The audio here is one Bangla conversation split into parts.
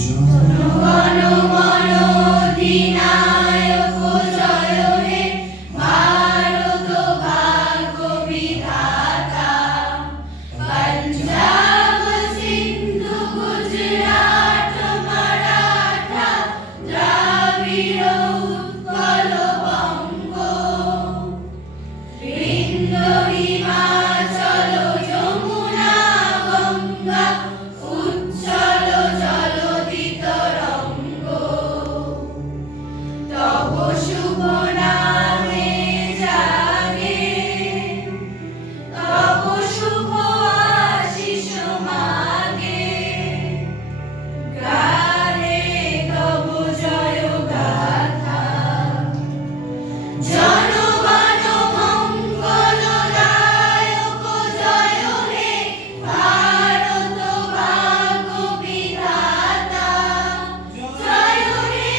জনগণ মন অধিনায়ক জয় হে, ভারত ভাগ্য বিধাতা। পঞ্জাব সিন্ধু গুজরাট মারাঠা, দ্রাবিড় উৎকল বঙ্গ, বৃন্দ হিমাচল যমুনা গঙ্গা, উচ্ছল জলধি তরঙ্গ। তব শুভ নামে জাগে, তব শুভ আশিস মাগে, গাহে তব জয় গাথা। জনগণ মঙ্গলদায়ক জয় হে, ভারত ভাগ্য বিধাতা। জয় হে,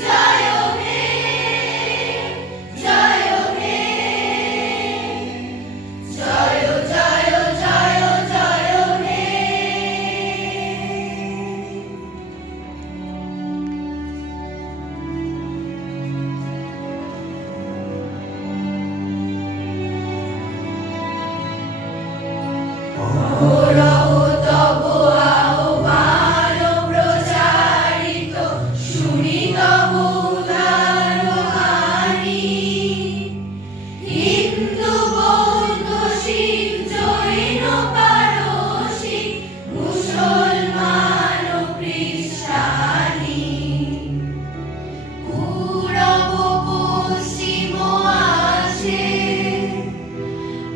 জয় হে, জয় হে, জয় জয় জয় জয় হে। অহরহ তব আহ্বান প্রচারিত, শুনি তব উদার বাণী। হিন্দু বৌদ্ধ শিখ জৈন পারসী, মুসলমান ও খ্রিস্টানি, পূরব পশ্চিম আছে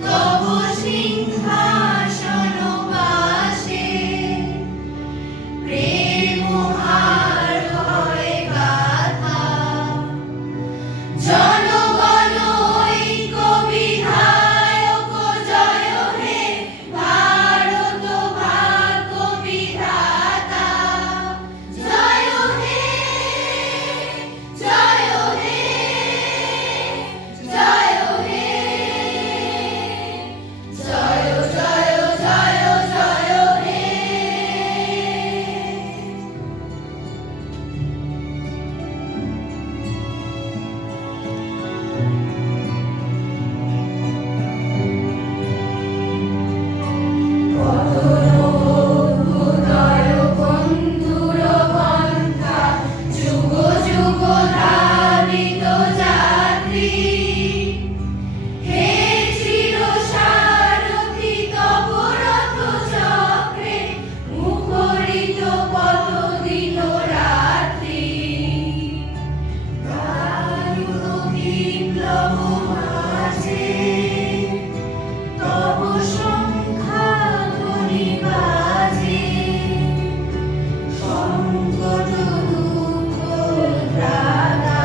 তব সিংহাসন বাসে। প্রেম হার হয় গাথা, জনগণ ঐক্য বিধায়ক জয় হে, ভারত ভাগ্য বিধাতা। জয় হে, জয় হে, জয় হে, জয় জয় জয় জয় হে। অতনুদয় বন্ধুর পন্থা, যুগ যুগ ধাবিত যাত্রী। হে চির সারথি তব রথ চক্রে, মুখরিত পথ দিন রাত্রি। দারুণ বিপ্লব মাঝে তব শঙ্খাধ্বনি বাজে, সংকট দুঃখ ত্রাতা।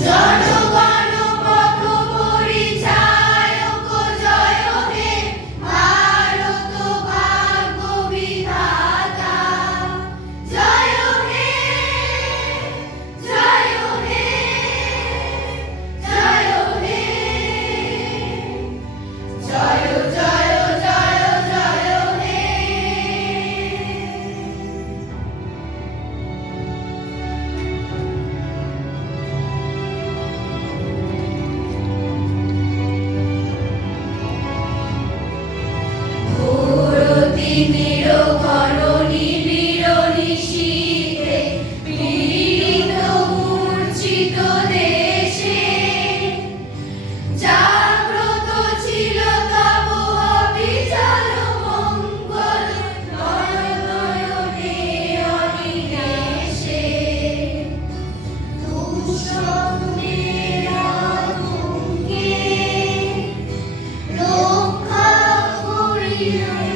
জনগণ পথ পরিচায়ক জয় হে, ভারত ভাগ্য বিধাতা। জয় হে, জয় হে, জয় হে, জয় জয় জয় জয় হে। তিমির ঘন নিবিড় নিশীথে, পীড়িত মূর্ছিত দেশে, জাগ্রত ছিল তব অবিচল মঙ্গল, নয়নে অনিমেষে। দুঃস্বপ্নের আতঙ্কে রক্ষা করিও